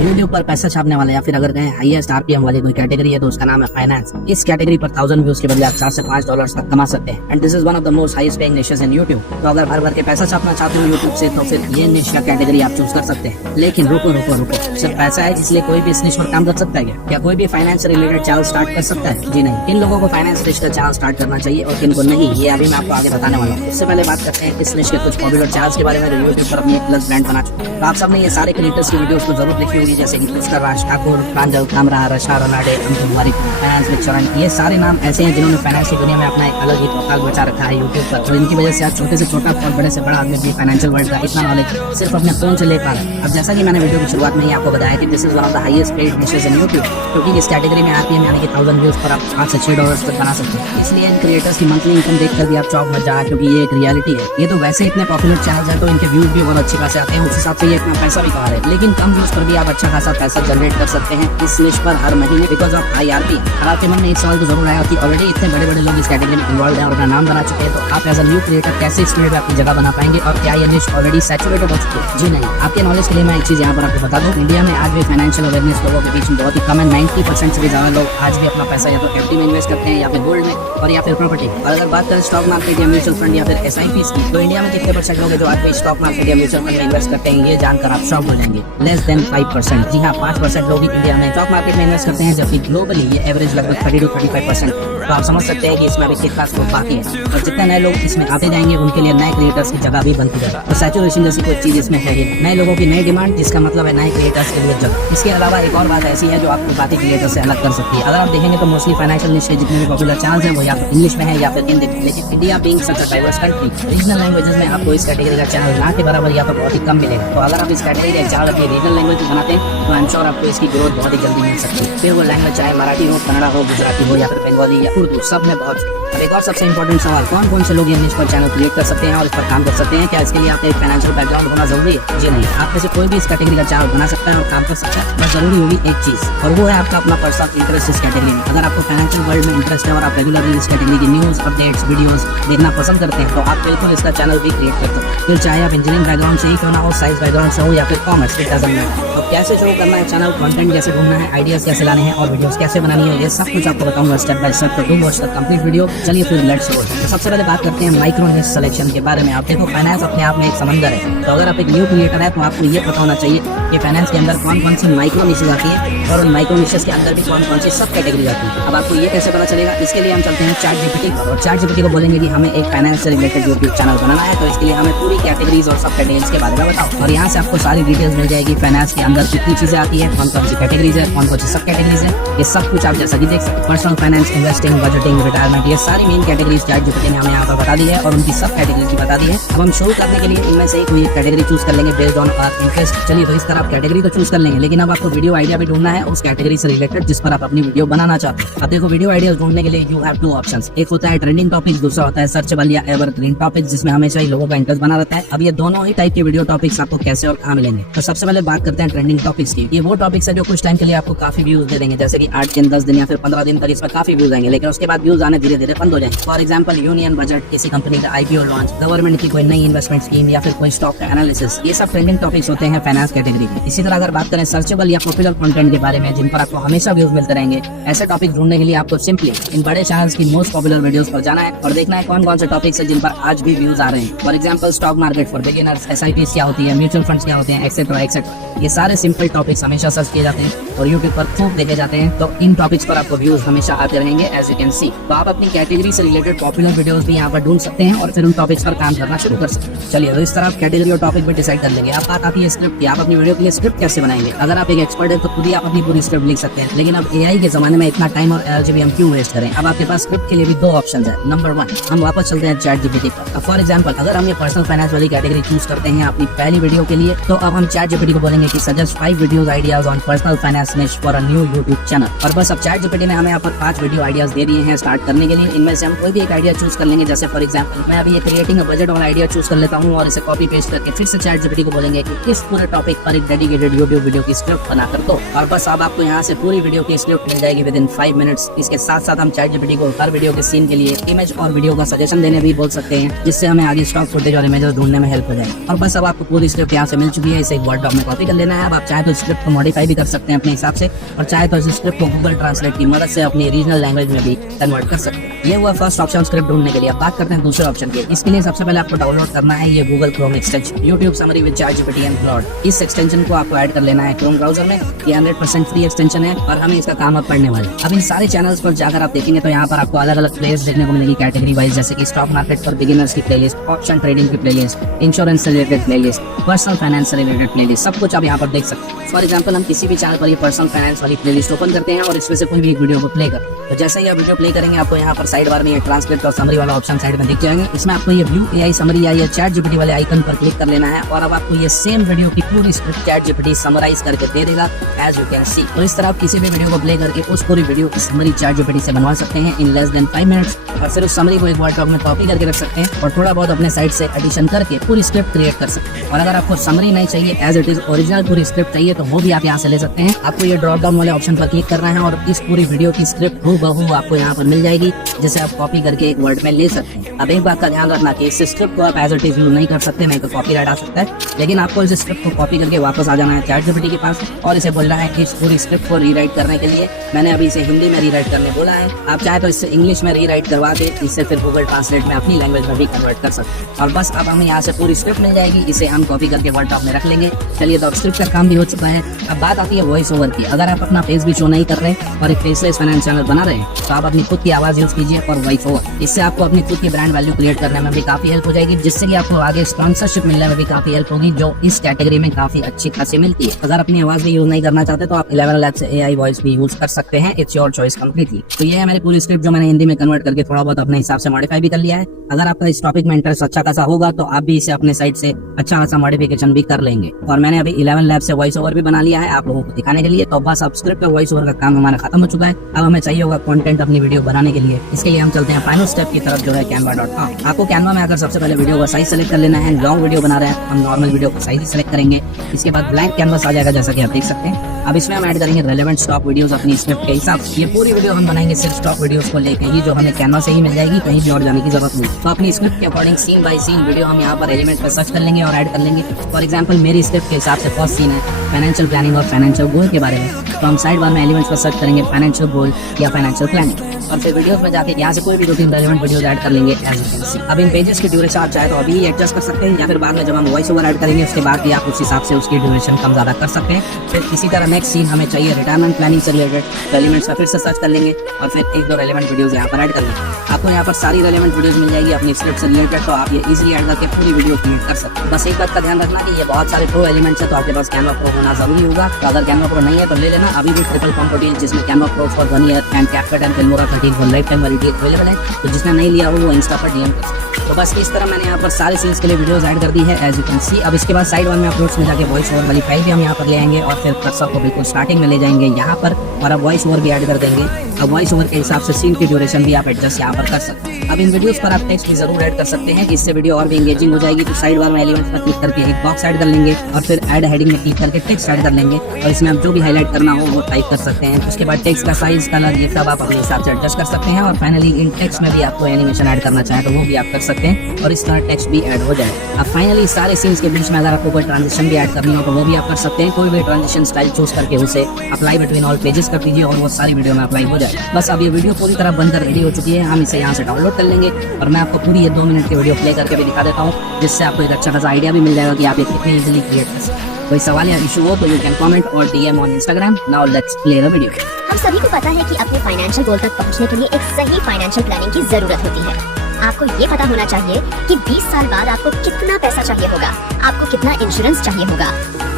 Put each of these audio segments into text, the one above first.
YouTube पर पैसा छापने वाले या फिर अगर कहें हाईएस्ट आरपीएम वाली कोई कैटेगरी है तो उसका नाम है फाइनेंस। इस कैटेगरी पर 1000 व्यूज के बदले आप 4 से 5 डॉलर तक कमा सकते हैं and this is one of the most highest paying niches in YouTube. तो अगर भर भर के पैसा छापना चाहते हो यूट्यूब से तो फिर ये निश का कैटेगरी आप चूज कर सकते हैं। लेकिन रुको रुको रुको, सिर्फ पैसा है इसलिए कोई भी इस निश पर काम कर सकता है क्या कोई भी फाइनेंस से रिलेटेड चैनल स्टार्ट कर सकता है? जी नहीं। किन लोगों को फाइनेंस रिलेटेड चैनल स्टार्ट करना चाहिए और किन को नहीं, ये अभी मैं आपको आगे बताने वाला हूँ। उससे पहले बात करते हैं इस निश के कुछ पॉपुलर चैनल्स के बारे में जो यूट्यूब पर अपनी एक प्लस ब्रांड बना चुके हैं। तो आप सबने ये सारे क्रिएटर्स की वीडियोस को जरूर देखी होगी, जैसे कि पुष्कर राज ठाकुर, प्रांजल कामरा, रशा रनाडे, अंकुमारी, फाइनेंस विद चरण। ये सारे नाम ऐसे हैं जिन्होंने फाइनेंस की दुनिया में अपना एक अलग ही प्रोफाइल बचा रखा है यूट्यूब पर। तो इनकी वजह से आज छोटे से छोटा और बड़े से बड़ा आदमी भी फाइनेंशियल वर्ल्ड का इतना नॉलेज सिर्फ अपने फोन से ले पा रहा है। अब जैसा कि मैंने वीडियो की शुरुआत में ही आपको बताया कि this is one of the highest paid niches in YouTube, क्योंकि इस कैटेगरी में आरपीएम यानी कि 1000 व्यूज पर आप 5 से 6 डॉलर तक बना सकते हैं। इसलिए इन क्रिएटर्स की मंथली इनकम देखकर भी आप चौंक मच जाए, क्योंकि ये एक रियलिटी है। ये तो वैसे इतने पॉपुलर चैनल है तो इनके व्यूज भी बहुत अच्छे खासे आते हैं, उस हिसाब से ये इतना पैसा भी कमा रहे हैं। लेकिन कम व्यूज पर भी आप अच्छा खासा पैसा जनरेट कर सकते हैं इस निश पर हर महीने बिकॉज ऑफ हाई आरपी। और आपके मन में एक सवाल तो जरूर आया कि ऑलरेडी इतने बड़े बड़े लोग इस कैटेगरी में इन्वॉल्व हैं और अपना नाम बना चुके हैं, तो आप एज अ न्यू क्रिएटर कैसे इस फील्ड में अपनी जगह बना पाएंगे और क्या ये निश ऑलरेडी सैचुरेटेड हो चुकी है? जी नहीं। आपके नॉलेज के लिए मैं एक चीज यहाँ पर आपको बता दूं, इंडिया में आज भी फाइनेंशियल अवेयरनेस लोगों के बीच में बहुत ही कम है। 90% से भी ज्यादा लोग आज भी अपना पैसा या तो एफडी में इन्वेस्ट करते हैं या फिर गोल्ड में और या फिर प्रॉपर्टी। और अगर बात करें स्टॉक मार्केट या म्यूचुअल फंड या फिर एसआईपी की, तो इंडिया में कितने परसेंट लोग हैं जो आज भी स्टॉक मार्केट या म्यूचुअल फंड में इन्वेस्ट करते हैं? ये जानकर आप शॉक हो जाएंगे, लेस देन 5%। जी हाँ, 5% लोग ही इंडिया में स्टॉक मार्केट में इन्वेस्ट करते हैं, जबकि ग्लोबली ये एवरेज लगभग 30 to 35%। तो आप समझ सकते हैं कि इसमें अभी कितना स्कोप बाकी है और जितने नए लोग इसमें आते जाएंगे उनके लिए नए क्रिएटर्स की जगह भी बनती जाएगी। तो सैचुरेशन जैसी कोई चीज इसमें है, नए लोगों की नई डिमांड, जिसका मतलब है नए क्रिएटर्स के लिए जगह। इसके अलावा एक और बात ऐसी है जो आपको बाकी क्रिएटर से अलग कर सकती है। अगर आप देखेंगे तो मोस्टली फाइनेंशियल निश के जितने भी पॉपुलर चैनल्स हैं वो या तो इंग्लिश में है या फिर हिंदी में, लेकिन India being such a diverse country, regional languages में आपको इस कैटेगरी का चैनल ना के बराबर या तो बहुत ही कम मिलेगा। तो अगर आप इस कैटेगरी का चैनल अपनी रीजनल लैंग्वेज में बनाते हैं तो आई एम श्योर आपको इसकी ग्रोथ बहुत ही जल्दी मिल सकती है। फिर वो लैंग्वेज चाहे मराठी हो, कन्नड़ा हो, गुजराती हो या फिर बंगाली या उर्दू, सब में बहुत। अब एक और सबसे इंपॉर्टेंट सवाल, कौन कौन से लोग ये निश पर चैनल क्रिएट कर सकते हैं और इस पर काम कर सकते हैं? क्या इसके लिए आपका एक फाइनेंशियल बैकग्राउंड होना जरूरी है? जी नहीं। आप में से कोई भी इस कैटेगरी का चैनल बना सकता है और काम कर सकता है, बस जरूरी होगी एक चीज, और वो है आपका अपना पर्सनल इंटरेस्ट इस कैटेगरी में। अगर आपको फाइनेंशियल वर्ल्ड में इंटरेस्ट है और आप रेगुलरली इस कैटेगरी की न्यूज, अपडेट्स, वीडियोस देखना पसंद करते हैं तो आप बिल्कुल इसका चैनल भी क्रिएट कर सकते हैं। फिर चाहे आप इंजीनियरिंग बैकग्राउंड से ही क्यों ना हो, साइंस बैकग्राउंड से हो या फिर कॉमर्स, इट डजंट मैटर। तो कैसे शुरू करना है चैनल, कंटेंट कैसे ढूंढना है, आइडियाज कैसे लाने हैं और वीडियोस कैसे बनानी है, ये सब कुछ आपको बताऊंगा स्टेप बाय स्टेप। तो do watch the complete video. चलिए फिर लेट्स गो। तो सबसे पहले बात करते हैं माइक्रो निश सिलेक्शन के बारे में। आप देखो, फाइनेंस अपने आप में एक समंदर है। तो अगर आप एक न्यू क्रिएटर है तो आपको ये पता होना चाहिए कि फाइनेंस के अंदर कौन कौन सी माइक्रो निशेस आती है और उन माइक्रो निशेस के अंदर भी कौन कौन सी सब कैटेगरी आती है। अब आपको ये कैसे पता चलेगा? इसके लिए हम चलते हैं चैट जीपीटी पर, और चैट जीपीटी को बोलेंगे कि हमें एक फाइनेंस से रिलेटेड यूट्यूब चैनल बनाना है, तो इसके लिए हमें पूरी कैटेगरीज और सब कैटेगरीज के बारे में बताओ। और यहाँ से आपको सारी डिटेल्स मिल जाएगी, फाइनेंस के अंदर कितनी चीजें आती है, कौन कौन सी कैटेगरीज है, कौन कौन सी सब कैटेगरीज है, ये सब कुछ आप जैसा कि देख सकते हैं। Personal finance, investing, budgeting, retirement, ये सारी मेन कैटेगरीज चैट जीपीटी ने हमें यहाँ पर बता दी है और उनकी सब कैटेगरीज भी बता दी है। अब हम शुरू करने के लिए इनमें से कोई एक कैटेगरी चूज कर लेंगे बेस्ड ऑन आवर इंटरेस्ट। चलिए, तो इस तरह आप कैटेगरी तो चूज कर लेंगे, लेकिन अब आपको वीडियो आइडिया भी ढूंढना है उस कैटेगरी से रिलेटेड जिस पर आप अपनी वीडियो बनाना चाहते हैं। अब देखो, वीडियो आइडियाज ढूंढने के लिए यू हैव 2 ऑप्शंस। एक होता है ट्रेंडिंग टॉपिक्स, दूसरा होता है सर्चेबल या एवरग्रीन टॉपिक्स, जिसमें हमेशा ही लोगों का इंटरेस्ट बना रहता है। अब ये दोनों ही टाइप के वीडियो टॉपिक्स आपको कैसे और कहाँ मिलेंगे? तो सबसे पहले बात करते हैं ट्रेंडिंग टॉपिक्स की। ये वो टॉपिक्स है जो कुछ टाइम के लिए आपको काफी व्यूज दे देंगे, जैसे कि 8 दिन, 10 दिन या फिर 15 दिन तक इसमें काफी व्यूज आएंगे, लेकिन उसके बाद व्यूज आने धीरे धीरे बंद हो जाएंगे। फॉर एग्जाम्पल, यूनियन बजट, किसी कंपनी का आईपीओ लॉन्च, गवर्नमेंट की कोई नई इन्वेस्टमेंट स्कीम या फिर कोई स्टॉक का एनालिसिस, ये सब ट्रेंडिंग टॉपिक्स होते हैं फाइनेंस कैटेगरी में। इसी तरह अगर बात करें सर्चेबल या पॉपुलर कंटेंट के बारे में, जिन पर आपको हमेशा व्यूज मिलते रहेंगे, ऐसे टॉपिक ढूंढने के लिए आपको सिंपली इन बड़े चैनल्स की मोस्ट पॉपुलर वीडियोस पर जाना है और देखना है कौन कौन से टॉपिक्स है जिन पर आज भी व्यूज आ रहे हैं। For example, stock market for beginners, SIP क्या होती है, म्यूचुअल फंड्स क्या होते हैं, एक्सेट्रा एक्सेट्रा। ये सारे सिंपल टॉपिक्स हमेशा सर्च किए जाते हैं और यूट्यूब पर खूब देखे जाते हैं, तो इन टॉपिक्स पर आपको व्यूज हमेशा आते रहेंगे एज यू कैन सी। तो आप अपनी कैटेगरी से रिलेटेड पॉपुलर वीडियोस भी यहाँ पर ढूंढ सकते हैं और फिर उन टॉपिक्स पर काम करना शुरू कर सकते हैं। चलिए, तो इस तरह आप कैटेगरी और टॉपिक भी डिसाइड कर लेंगे। अब बात आती है स्क्रिप्ट की। आप अपनी वीडियो के लिए स्क्रिप्ट कैसे बनाएंगे? अगर आप एक एक्सपर्ट है तो खुद ही आप अपनी पूरी स्क्रिप्ट लिख सकते हैं, लेकिन अब एआई के जमाने में इतना टाइम और एनर्जी भी हम क्यों वेस्ट करें? अब आपके पास स्क्रिप्ट के लिए भी 2 ऑप्शन है। नंबर 1, हम वापस चलते हैं चैट जीपीटी पर। फॉर एग्जाम्पल, अगर हम ये पर्सनल फाइनेंस वाली कैटेगरी चूज करते हैं अपनी पहली वीडियो के लिए, तो अब हम चैट जीपीटी को बोलेंगे कि suggest 5 videos ideas on personal finance niche for a new YouTube channel. और बस अब चैट जीपीटी ने हमें यहाँ पर 5 वीडियो आइडियाज दे दिए हैं स्टार्ट करने के लिए। इनमें से हम कोई भी एक आइडिया चूज कर लेंगे, जैसे फॉर एग्जाम्पल मैं अभी ये क्रिएटिंग अ बजट वाला आइडिया चूज कर लेता हूँ और इसे कॉपी पेस्ट करके फिर से चैट जीपीटी को बोलेंगे कि इस पूरे टॉपिक पर एक डेडिकेटेड यूट्यूब वीडियो की स्क्रिप्ट बनाकर दो। और बस अब आपको यहाँ से पूरी वीडियो की स्क्रिप्ट मिल जाएगी विद इन 5 मिनट्स। इसके साथ साथ हम ChatGPT को हर वीडियो के सीन के लिए इमेज और वीडियो का सजेशन देने भी बोल सकते हैं, जिससे हमें आगे स्टॉक फुटेज और इमेजेस ढूंढने में हेल्प हो जाए। और बस अब आपको पूरी स्क्रिप्ट यहाँ से मिल चुकी है, इसे एक वर्ड डॉक में कॉपी कर लेना है। अब आप चाहे तो स्क्रिप्ट को मॉडिफाई भी कर सकते हैं अपने हिसाब से, और चाहे तो इस स्क्रिप्ट को गूगल ट्रांसलेट की मदद से अपनी रीजनल लैंग्वेज में भी कन्वर्ट कर सकते हैं। ये हुआ फर्स्ट ऑप्शन स्क्रिप्ट ढूंढने के लिए। अब बात करते हैं दूसरे ऑप्शन की। इसके लिए सबसे पहले आपको डाउनलोड करना है ये Google Chrome extension, YouTube summary with ChatGPT and cloud. इस एक्सटेंशन को आपको ऐड कर लेना है क्रोम ब्राउजर में। ये 100% फ्री एक्सटेंशन है और हम इसका काम अब पढ़ने वाले हैं। अब इन सारे चैनल्स पर जाकर आप देखेंगे तो यहाँ पर आपको अलग अलग प्लेलिस्ट देखने को मिलेगी कैटेगरी वाइज, जैसे कि स्टॉक मार्केट फॉर बिगिनर्स की प्लेलिस्ट, ऑप्शन ट्रेडिंग की प्लेलिस्ट, इंश्योरेंस से रिलेटेड प्लेलिस्ट, पर्सनल फाइनेंस से रिलेटेड प्लेलिस्ट, सब कुछ आप यहाँ पर देख सकते हैं। फॉर एग्जाम्पल हम किसी भी चैनल पर ये पर्सनल फाइनेंस वाली प्लेलिस्ट ओपन करते हैं और इसमें से कोई भी एक वीडियो को प्ले कर, तो जैसे ही आप वीडियो प्ले करेंगे आपको यहाँ पर साइड बार में ये ट्रांसलेट और समरी वाला ऑप्शन साइड में दिख जाएंगे। इसमें आपको ये व्यू AI समरी या ये ChatGPT वाले आइकन पर क्लिक कर लेना है और अब आपको ये सेम वीडियो की पूरी स्क्रिप्ट ChatGPT समराइज करके दे देगा, एज यू कैन सी। तो इस तरह आप किसी भी वीडियो को प्ले करके उस पूरी वीडियो की समरी ChatGPT से बनवा सकते हैं इन लेस देन 5 मिनट्स, और फिर उस समरी को एक वर्ड डॉक में कॉपी करके रख सकते हैं और थोड़ा बहुत अपने साइड से एडिशन करके पूरी स्क्रिप्ट क्रिएट कर सकते हैं। और अगर आपको समरी नहीं चाहिए, एज इट इज ओरिजिनल पूरी स्क्रिप्ट चाहिए, तो वो भी आप यहाँ से ले सकते हैं। आपको ये ड्रॉप डाउन वाले ऑप्शन पर क्लिक करना है और इस पूरी वीडियो की स्क्रिप्ट हूबहू आपको यहाँ पर मिल जाएगी, जिसे आप कॉपी करके एक वर्ड में ले सकते हैं। अब एक बात का ध्यान रखना कि इस स्क्रिप्ट को आप एज इट इज यूज नहीं कर सकते, नहीं तो कॉपीराइट आ सकता है। लेकिन आपको इस स्क्रिप्ट को कॉपी करके वापस आ जाना है ChatGPT के पास और इसे बोलना है कि इस पूरी स्क्रिप्ट को रीराइट करने के लिए मैंने अभी इसे हिंदी में रीराइट करने बोला है। आप चाहे तो इससे इंग्लिश में रीराइट करवा के इससे फिर गूगल ट्रांसलेट में अपनी लैंग्वेज में भी कन्वर्ट कर सकते हैं। और बस अब हमें यहाँ से पूरी स्क्रिप्ट मिल जाएगी, इसे हम कॉपी करके वर्ड डॉक में रख लेंगे। चलिए, तो स्क्रिप्ट का काम भी हो चुका है। अब बात आती है वॉइस ओवर की। अगर आप अपना फेस भी शो नहीं कर रहे और एक फेसलेस फाइनेंस चैनल बना रहे हैं तो आप अपनी खुद की आवाज यूज कीजिए और वॉइस ओवर। इससे आपको अपनी खुद की ब्रांड वैल्यू क्रिएट करने में भी काफी हेल्प हो जाएगी, जिससे कि आपको आगे स्पॉन्सरशिप मिलने में भी काफी हेल्प होगी, जो इस कैटेगरी में काफी अच्छी खासी मिलती है। अगर अपनी आवाज भी यूज नहीं करना चाहते तो आप 11 लैब से AI वॉइस भी यूज कर सकते हैं। It's your choice completely. तो ये है मेरी पूरी स्क्रिप्ट जो मैंने हिंदी में कन्वर्ट करके थोड़ा बहुत अपने हिसाब से मॉडिफाई भी कर लिया है। अगर आपका इस टॉपिक में इंटरेस्ट अच्छा खासा होगा तो आप भी इसे अपने साइड से अच्छा खासा मॉडिफिकेशन भी कर लेंगे। और मैंने अभी 11 लैब से वॉइस ओवर भी बना लिया है आप लोगों को दिखाने के लिए। तो बस अब स्क्रिप्ट और वॉइस ओवर का काम हमारा खत्म हो चुका है। अब हमें चाहिए होगा कंटेंट अपनी वीडियो बनाने के लिए। इसके लिए हम चलते हैं फाइनल स्टेप की तरफ, जो है canva.com। आपको कैनवा में आकर सबसे पहले वीडियो का साइज सेलेक्ट कर लेना है। लॉन्ग वीडियो बना रहे हैं हम नॉर्मल वीडियो का साइज ही सेलेक्ट करेंगे। इसके बाद ब्लैंक कैनवास आ जाएगा, जैसा कि आप देख सकते हैं। अब इसमें हम ऐड करेंगे रेलेवेंट स्टॉक वीडियोस अपनी स्क्रिप्ट के हिसाब से। ये पूरी वीडियो हम बनाएंगे सिर्फ स्टॉक वीडियोस को लेकर ही, जो हमें कैनवा से ही मिल जाएगी, कहीं भी और जाने की जरूरत नहीं। तो अपनी स्क्रिप्ट के according scene by scene video हम यहाँ पर एलिमेंट पर सर्च कर लेंगे और ऐड कर लेंगे। फॉर एग्जाम्पल मेरी स्क्रिप्ट के हिसाब से फर्स्ट सीन है फाइनेंशियल प्लानिंग और फाइनेंशियल गोल के बारे में, तो हम साइड बार में एलिमेंट्स पर सर्च करेंगे फाइनेंशियल गोल या फाइनेंशियल प्लानिंग, और फिर वीडियोस में जाके यहाँ से कोई भी 2-3 रेलेवेंट वीडियोस ऐड कर लेंगे, एज यू कैन सी। अब इन पेजेस की ड्यूरेशन आप चाहे तो अभी एडजस्ट कर सकते हैं, या फिर बाद में जब हम वॉइस ओवर ऐड करेंगे उसके बाद भी आप उस हिसाब से उसकी ड्यूरेशन कम ज्यादा कर सकते हैं। फिर इसी तरह नेक्स्ट सीन हमें चाहिए रिटायरमेंट प्लानिंग से रिलेटेड, एलिमेंट्स का फिर से सर्च कर लेंगे और फिर 1-2 रेलेवेंट वीडियोस यहाँ पर ऐड कर लेंगे। आपको यहाँ पर सारी रेलेवेंट वीडियोस मिल जाएगी अपनी स्क्रिप्ट से रिलेटेड, तो आप ये इजीली ऐड करके पूरी वीडियो क्रिएट कर सकते हैं। बस एक बात का ध्यान रखना कि ये बहुत सारे प्रो एलिमेंट्स है, तो आपके पास कैनवा प्रो होना जरूरी होगा। तो अगर कैनवा प्रो नहीं है तो ले लेना, अभी भी ट्रिपल कॉम्बो डील जिसमें Canva pro for 1 year and CapCut and Filmora 13 for life time validity available है। तो जिसने नहीं लिया हो वो इंस्टा पर DM कर सकते हैं। तो बस इस तरह मैंने यहाँ पर सारे सीन्स के लिए वीडियोस ऐड कर दी है, एज यू कैन सी। अब इसके बाद साइड वन में अपलोड्स में जाके वॉइस ओवर वाली फाइल भी हम यहाँ पर ले आएंगे और फिर कर्सर को बिल्कुल स्टार्टिंग में ले जाएंगे यहाँ पर, और अब वॉइस ओवर भी ऐड कर देंगे। अब वॉइस ओवर के हिसाब से सीन की ड्यूरेशन भी आप एडजस्ट यहाँ पर कर सकते हैं। अब इन वीडियोस पर आप टेक्स्ट भी जरूर ऐड कर सकते हैं, इससे वीडियो और भी एंगेजिंग हो जाएगी। तो साइड बार में एलिमेंट्स पर क्लिक करके एक बॉक्स ऐड कर लेंगे और फिर ऐड हेडिंग में क्लिक करके टेक्स्ट ऐड कर लेंगे, और इसमें आप जो भी हाईलाइट करना हो वो टाइप कर सकते हैं। उसके बाद टेक्स्ट का साइज, कलर, ये सब आप अपने हिसाब से एडजस्ट कर सकते हैं। और फाइनली इन टेक्स्ट में भी आपको एनिमेशन ऐड करना चाहे तो वो भी आप कर सकते हैं, और इस तरह टेक्स्ट भी ऐड हो जाए। अब फाइनली सारे सीन्स के बीच में अगर आपको कोई ट्रांजिशन भी ऐड करनी हो तो वो भी आप कर सकते हैं। कोई भी ट्रांजिशन स्टाइल चूज करके उसे अप्लाई बिटवीन ऑल पेजेस कर दीजिए और वो सारी वीडियो में अप्लाई हो जाए। बस अब ये वीडियो पूरी तरह बनकर रेडी हो चुकी है, हम इसे यहाँ से डाउनलोड कर लेंगे और मैं आपको पूरी ये 2 मिनट की वीडियो प्ले करके भी दिखा देता हूँ, जिससे आपको एक अच्छा खासा आइडिया भी मिल जाएगा कि आप ये कितनी इजीली क्रिएट कर सकते हैं। कोई सवाल या इशू हो तो यू कैन कमेंट और DM on Instagram। Now let's play the video. हम सभी को पता है कि अपने फाइनेंशियल गोल तक पहुंचने के लिए एक सही फाइनेंशियल प्लानिंग की जरूरत होती है। आपको ये पता होना चाहिए कि 20 साल बाद आपको कितना पैसा चाहिए होगा, आपको कितना इंश्योरेंस चाहिए होगा,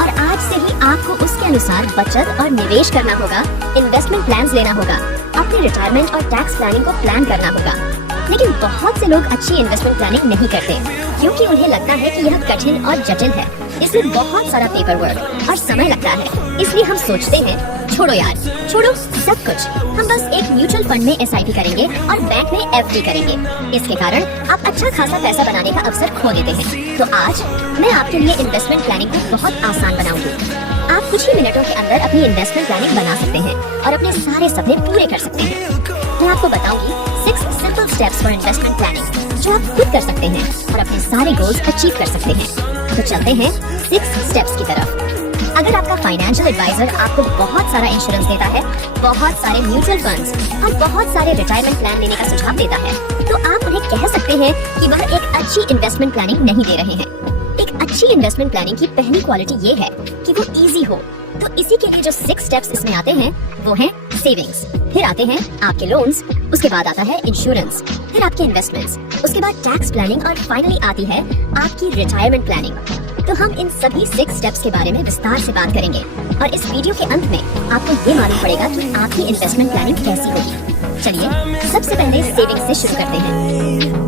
और आज से ही आपको उसके अनुसार बचत और निवेश करना होगा, इन्वेस्टमेंट प्लान्स लेना होगा, अपने रिटायरमेंट और टैक्स प्लानिंग को प्लान करना होगा। लेकिन बहुत से लोग अच्छी इन्वेस्टमेंट प्लानिंग नहीं करते। क्योंकि उन्हें लगता है कि यह कठिन और जटिल है। इसमें बहुत सारा पेपर वर्क और समय लगता है। इसलिए हम सोचते हैं छोड़ो यार, छोड़ो सब कुछ, हम बस एक म्यूचुअल फंड में SIP करेंगे और बैंक में FD करेंगे। इसके कारण आप अच्छा खासा पैसा बनाने का अवसर खो देते हैं। तो आज मैं आपके लिए इन्वेस्टमेंट प्लानिंग को बहुत आसान बनाऊंगी। आप कुछ ही मिनटों के अंदर अपनी इन्वेस्टमेंट प्लानिंग बना सकते हैं और अपने सारे सपने पूरे कर सकते हैं। मैं आपको बताऊंगी 6 simple steps for investment planning जो आप खुद कर सकते हैं और अपने सारे गोल्स अचीव कर सकते हैं। तो चलते हैं 6 स्टेप्स की तरफ। अगर आपका फाइनेंशियल एडवाइजर आपको बहुत सारा इंश्योरेंस देता है, बहुत सारे म्यूचुअल फंड्स और बहुत सारे रिटायरमेंट प्लान लेने का सुझाव देता है, तो आप उन्हें कह सकते हैं कि वह एक अच्छी इन्वेस्टमेंट प्लानिंग नहीं दे रहे हैं। एक अच्छी इन्वेस्टमेंट प्लानिंग की पहली क्वालिटी ये है कि वो इजी हो। तो इसी के लिए जो 6 स्टेप्स इसमें आते हैं वो हैं सेविंग्स, फिर आते हैं आपके लोन्स, उसके बाद आता है इंश्योरेंस, फिर आपके इन्वेस्टमेंट्स, उसके बाद टैक्स प्लानिंग और फाइनली आती है आपकी रिटायरमेंट प्लानिंग। तो हम इन सभी 6 स्टेप्स के बारे में विस्तार से बात करेंगे और इस वीडियो के अंत में आपको ये मालूम पड़ेगा कि आपकी इन्वेस्टमेंट प्लानिंग कैसी होगी। चलिए सबसे पहले सेविंग्स से शुरू करते हैं।